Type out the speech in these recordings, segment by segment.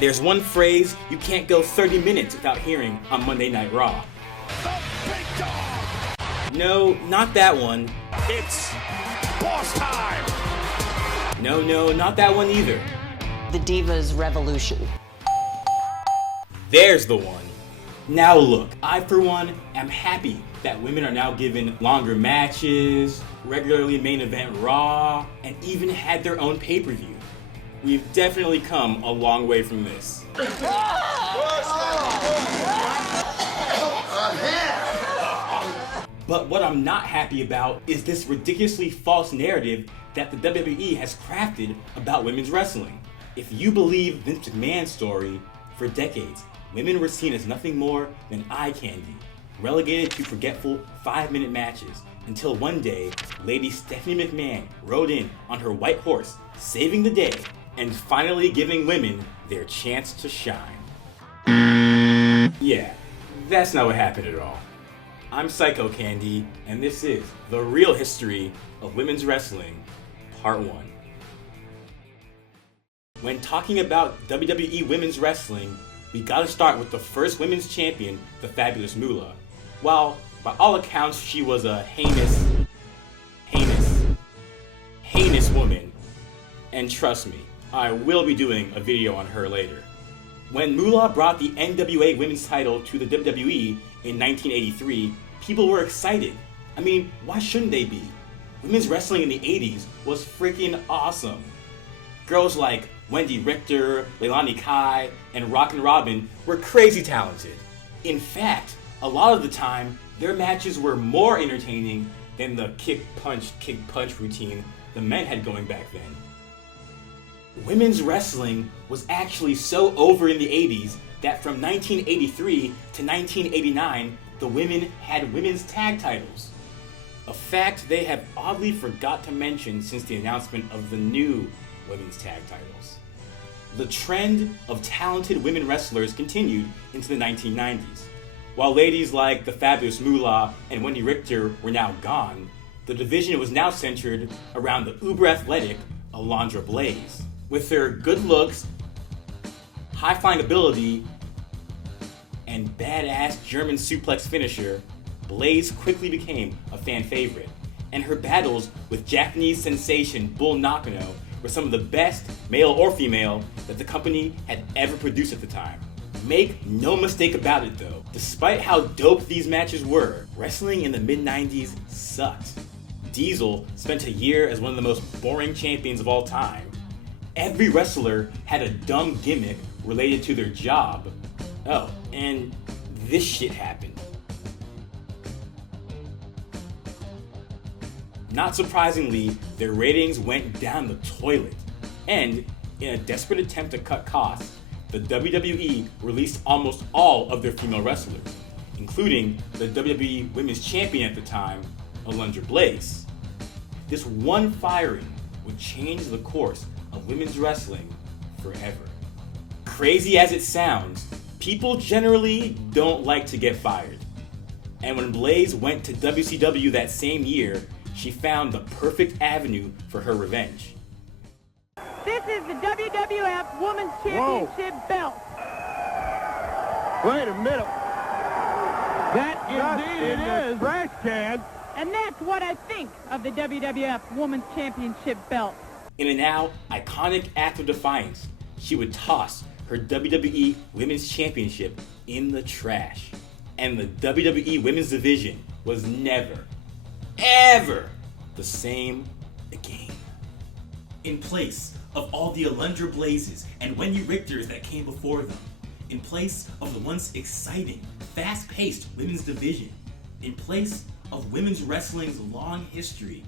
There's one phrase you can't go 30 minutes without hearing on Monday Night Raw. The big dog! No, not that one. It's boss time! No, not that one either. The Diva's Revolution. There's the one. Now look, I for one am happy that women are now given longer matches, regularly main event Raw, and even had their own pay-per-view. We've definitely come a long way from this. But what I'm not happy about is this ridiculously false narrative that the WWE has crafted about women's wrestling. If you believe Vince McMahon's story, for decades, women were seen as nothing more than eye candy, relegated to forgetful 5-minute matches, until one day, Lady Stephanie McMahon rode in on her white horse, saving the day, and finally giving women their chance to shine. Yeah, that's not what happened at all. I'm Psycho Candy, and this is The Real History of Women's Wrestling, Part 1. When talking about WWE Women's Wrestling, we gotta start with the first women's champion, the Fabulous Moolah. While, by all accounts, she was a heinous woman, and trust me, I will be doing a video on her later. When Moolah brought the NWA Women's title to the WWE in 1983, people were excited. I mean, why shouldn't they be? Women's wrestling in the 80s was freaking awesome. Girls like Wendy Richter, Leilani Kai, and Rockin' Robin were crazy talented. In fact, a lot of the time, their matches were more entertaining than the kick-punch routine the men had going back then. Women's wrestling was actually so over in the 80s that from 1983 to 1989, the women had women's tag titles. A fact they have oddly forgot to mention since the announcement of the new women's tag titles. The trend of talented women wrestlers continued into the 1990s. While ladies like the Fabulous Moolah and Wendy Richter were now gone, the division was now centered around the uber-athletic Alundra Blaze. With her good looks, high-flying ability, and badass German suplex finisher, Blaze quickly became a fan favorite, and her battles with Japanese sensation Bull Nakano were some of the best, male or female, that the company had ever produced at the time. Make no mistake about it though, despite how dope these matches were, wrestling in the mid-90s sucked. Diesel spent a year as one of the most boring champions of all time. Every wrestler had a dumb gimmick related to their job. Oh, and this shit happened. Not surprisingly, their ratings went down the toilet. And, in a desperate attempt to cut costs, the WWE released almost all of their female wrestlers, including the WWE Women's Champion at the time, Alundra Blaze. This one firing would change the course of women's wrestling forever. Crazy as it sounds, people generally don't like to get fired. And when Blaze went to WCW that same year, she found the perfect avenue for her revenge. This is the WWF Women's Championship belt. Wait a minute. That indeed it is. Trash can. And that's what I think of the WWF Women's Championship belt. In a now iconic act of defiance, she would toss her WWE Women's Championship in the trash. And the WWE Women's Division was never, ever the same again. In place of all the Alundra Blazes and Wendy Richters that came before them, in place of the once exciting, fast-paced women's division, in place of women's wrestling's long history,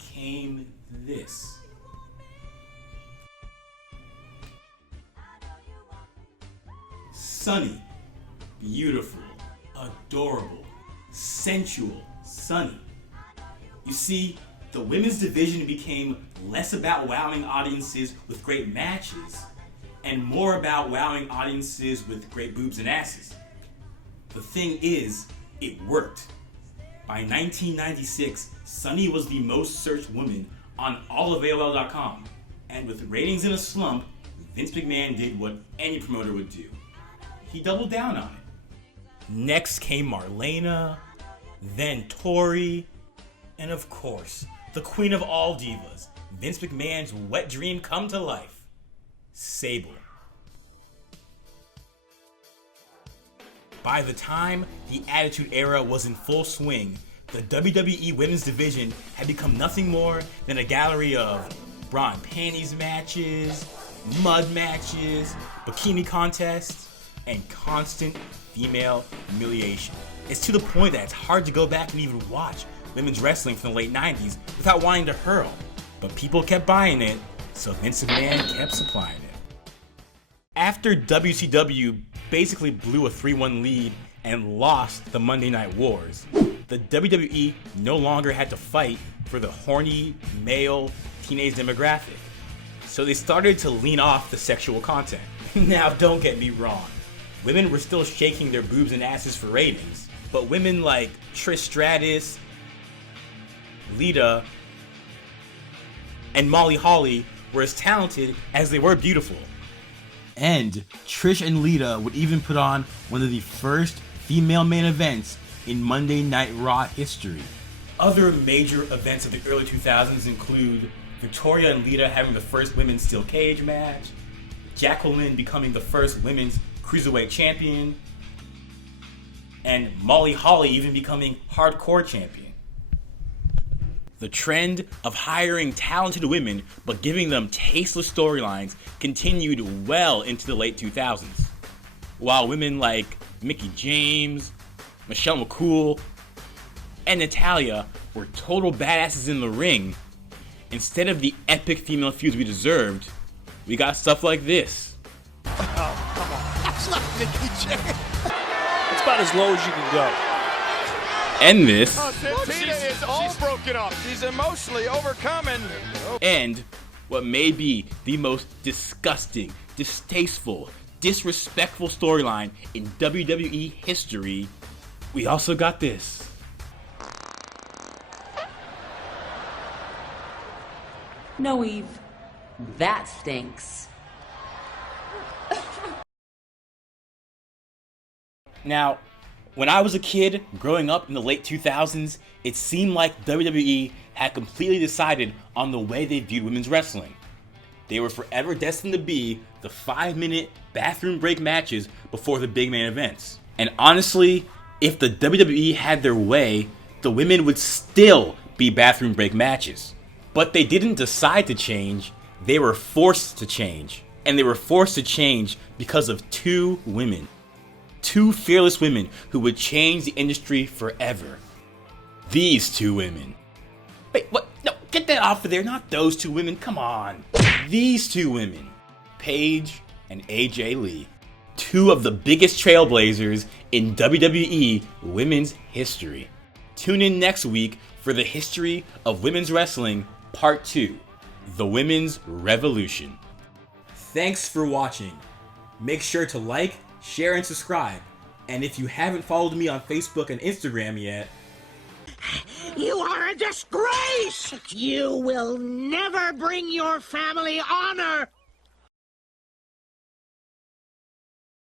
came this. Sunny, beautiful, adorable, sensual Sunny. You see, the women's division became less about wowing audiences with great matches and more about wowing audiences with great boobs and asses. The thing is, it worked. By 1996, Sunny was the most searched woman on all of AOL.com, and with ratings in a slump, Vince McMahon did what any promoter would do. He doubled down on it. Next came Marlena, then Tori, and of course, the queen of all divas, Vince McMahon's wet dream come to life, Sable. By the time the Attitude Era was in full swing, the WWE Women's Division had become nothing more than a gallery of bra and panties matches, mud matches, bikini contests, and constant female humiliation. It's to the point that it's hard to go back and even watch women's wrestling from the late 90s without wanting to hurl. But people kept buying it, so Vince McMahon kept supplying it. After WCW basically blew a 3-1 lead and lost the Monday Night Wars, the WWE no longer had to fight for the horny, male, teenage demographic. So they started to lean off the sexual content. Now don't get me wrong, women were still shaking their boobs and asses for ratings, but women like Trish Stratus, Lita, and Molly Holly were as talented as they were beautiful. And Trish and Lita would even put on one of the first female main events in Monday Night Raw history. Other major events of the early 2000s include Victoria and Lita having the first women's steel cage match, Jacqueline becoming the first women's cruiserweight champion, and Molly Holly even becoming hardcore champion. The trend of hiring talented women but giving them tasteless storylines continued well into the late 2000s. While women like Mickie James, Michelle McCool, and Natalya were total badasses in the ring, instead of the epic female feuds we deserved, we got stuff like this. Oh, come on. That's not Mickie James. It's about as low as you can go. And this. Oh, Santina is all broken up. She's emotionally overcoming. And what may be the most disgusting, distasteful, disrespectful storyline in WWE history, we also got this. No, Eve. That stinks. Now, when I was a kid growing up in the late 2000s, it seemed like WWE had completely decided on the way they viewed women's wrestling. They were forever destined to be the 5-minute bathroom break matches before the big main events. And honestly, if the WWE had their way, the women would still be bathroom break matches. But they didn't decide to change, they were forced to change. And they were forced to change because of two women. Two fearless women who would change the industry forever. These two women. Wait, what? No, get that off of there, not those two women, come on. These two women, Paige and AJ Lee. Two of the biggest trailblazers in WWE women's history. Tune in next week for the history of women's wrestling, Part 2, The Women's Revolution. Thanks for watching. Make sure to like, share, and subscribe. And if you haven't followed me on Facebook and Instagram yet, You are a disgrace! You will never bring your family honor